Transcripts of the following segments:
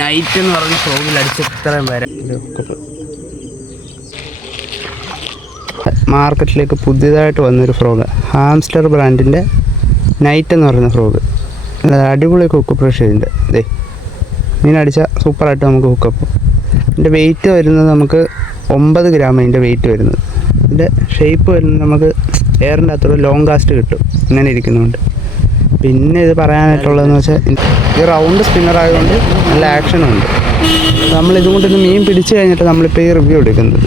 Night എന്ന് പറഞ്ഞ ഫ്രോഗിൽ അടിച്ച് ഇത്രയും വരെ മാർക്കറ്റിലേക്ക് പുതിയതായിട്ട് വന്നൊരു ഫ്രോഗ്, ഹാംസ്റ്റർ ബ്രാൻഡിൻ്റെ നൈറ്റ് എന്ന് പറയുന്ന ഫ്രോഗ്. അടിപൊളി ഹുക്കപ്പ് റഷീൻ്റെ ഇതേ മീനടിച്ചാൽ സൂപ്പറായിട്ട് നമുക്ക് ഹുക്കപ്പ്. ഇതിൻ്റെ വെയിറ്റ് വരുന്നത് നമുക്ക് 9 ഗ്രാം അതിൻ്റെ വെയിറ്റ് വരുന്നത്. ഇതിൻ്റെ ഷേപ്പ് വരുന്നത് നമുക്ക് എയറിൻ്റെ അകത്തൊരു ലോങ് കാസ്റ്റ് കിട്ടും ഇങ്ങനെ ഇരിക്കുന്നുണ്ട്. പിന്നെ ഇത് പറയാനായിട്ടുള്ളതെന്ന് വെച്ചാൽ ഈ റൗണ്ട് സ്പിന്നർ ആയതുകൊണ്ട് നല്ല ആക്ഷനുണ്ട്. നമ്മളിതുകൊണ്ട് ഇത് മീൻ പിടിച്ചു കഴിഞ്ഞിട്ട് നമ്മളിപ്പോൾ ഈ റിവ്യൂ എടുക്കുന്നത്.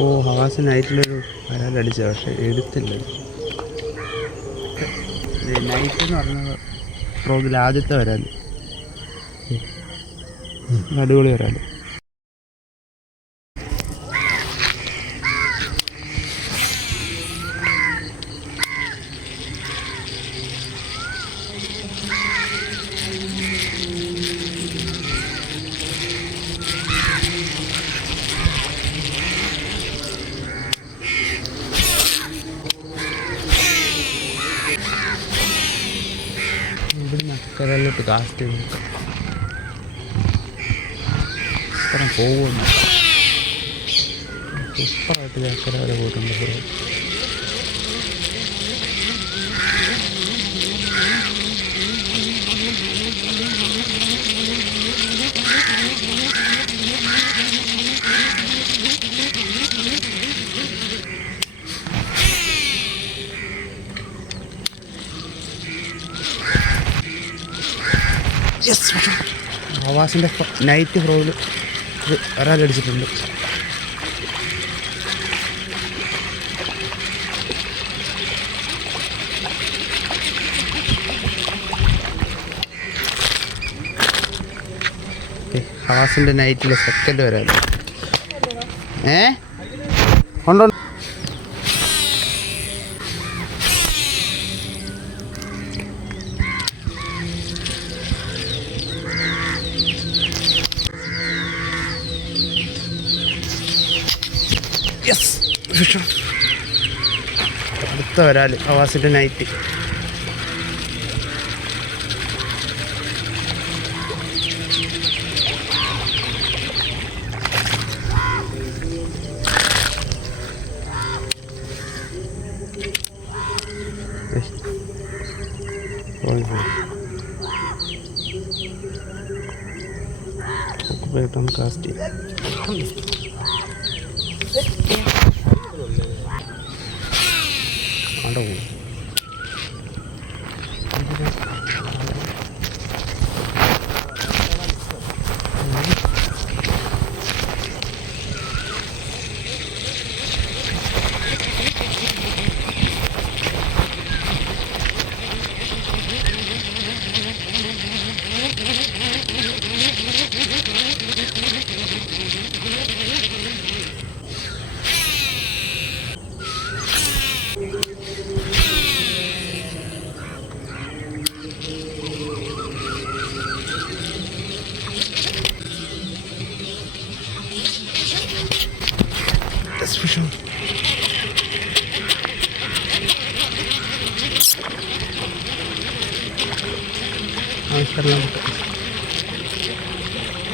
ഓ ഹവാസ് നൈറ്റിലൊരു വരാലടിച്ച, പക്ഷെ എടുത്തില്ല. നൈറ്റ് എന്ന് പറഞ്ഞ ഫ്രോഗിൽ ആദ്യത്തെ വരാൽ, അടിപൊളി വരാൽ. ഇവിടുന്ന് അക്കരയിലോട്ട് കാസ്റ്റ് നോക്കാം, ഇത്ര പോകുന്നു. സൂപ്പറായിട്ട് അക്കര വരെ പോയിട്ടുണ്ട്. ഹവാസിൻ്റെ നൈറ്റ് ഫ്രോയിൽ ഒരാളടിച്ചിട്ടുണ്ട്. ഹവാസിൻ്റെ നൈറ്റിൽ സെക്കൻഡ് വരാൻ ഉണ്ടോ? അടുത്ത വരാൽ ഹവാസിൻ്റെ നൈറ്റ്. കാസ്റ്റ് അവിടെ പോകും. For sure.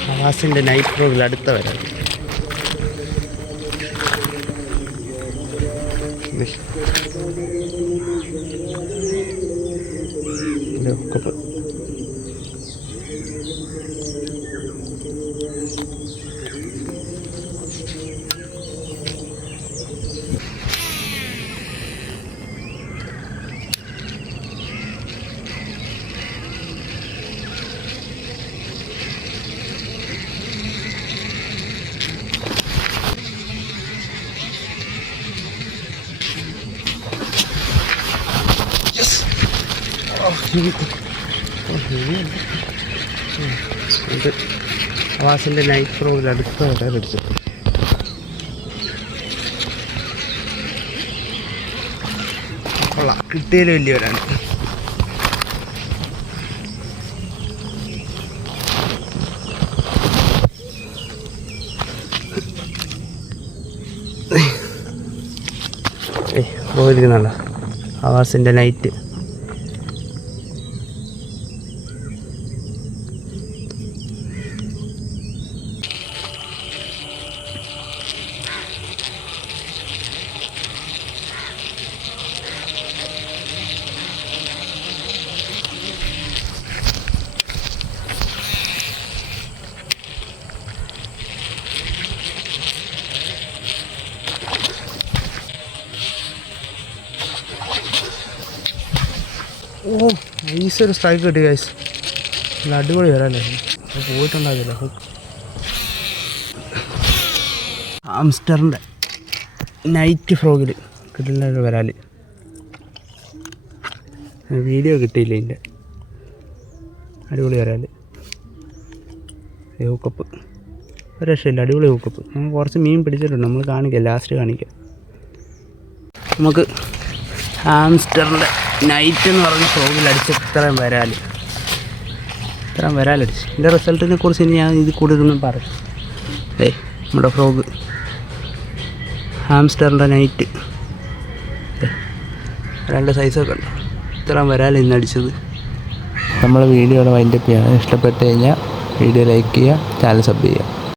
ഹവാസിൻ്റെ നൈറ്റ് ഫ്രോഗിൽ അടുത്ത വരാം. ഇത് ഹവാസിൻ്റെ നൈറ്റ് ഫ്രോഗിൽ അടുത്ത വരെ പിടിച്ചു. കൊള്ളാം, കിട്ടിയാലും വലിയവരാണ്. ഇരിക്കുന്നുണ്ടോ ആവാസിൻ്റെ നൈറ്റ്. ഓ ഈസൊരു സ്ട്രൈക്ക് കിട്ടി ഗൈസ്. നല്ല അടിപൊളി വരാല്ലേ, പോയിട്ടുണ്ടാകില്ല. ഹാംസ്റ്ററിൻ്റെ നൈറ്റ് ഫ്രോഗിൽ കിട്ടുന്ന ഒരു വരാൽ. വീഡിയോ കിട്ടിയില്ല ഇതിൻ്റെ. അടിപൊളി വരാൽ, ഹൂക്കപ്പ് ഒരു രക്ഷയില്ല, അടിപൊളി ഹൂക്കപ്പ്. നമ്മൾ കുറച്ച് മീൻ പിടിച്ചിട്ടുണ്ട്, നമ്മൾ കാണിക്കാം, ലാസ്റ്റ് കാണിക്കാം. നമുക്ക് ഹാംസ്റ്ററിൻ്റെ നൈറ്റ് എന്ന് പറഞ്ഞ ഫ്രോഗിൽ അടിച്ച് ഇത്രയും വരാലടിച്ച്. ഇതിൻ്റെ റിസൾട്ടിനെ കുറിച്ച് ഇനി ഞാൻ ഇത് കൂടുതലൊന്നും പറയും. നമ്മുടെ ഫ്രോഗ് ഹാംസ്റ്ററിൻ്റെ നൈറ്റ് 2 സൈസൊക്കെ ഉണ്ട്. ഇത്രയും വരാൽ ഇന്നടിച്ചത്. നമ്മൾ വീഡിയോയുടെ വൈൻഡപ്പ് ചെയ്യണം. ഇഷ്ടപ്പെട്ട് കഴിഞ്ഞാൽ വീഡിയോ ലൈക്ക് ചെയ്യുക, ചാനൽ സബ് ചെയ്യുക.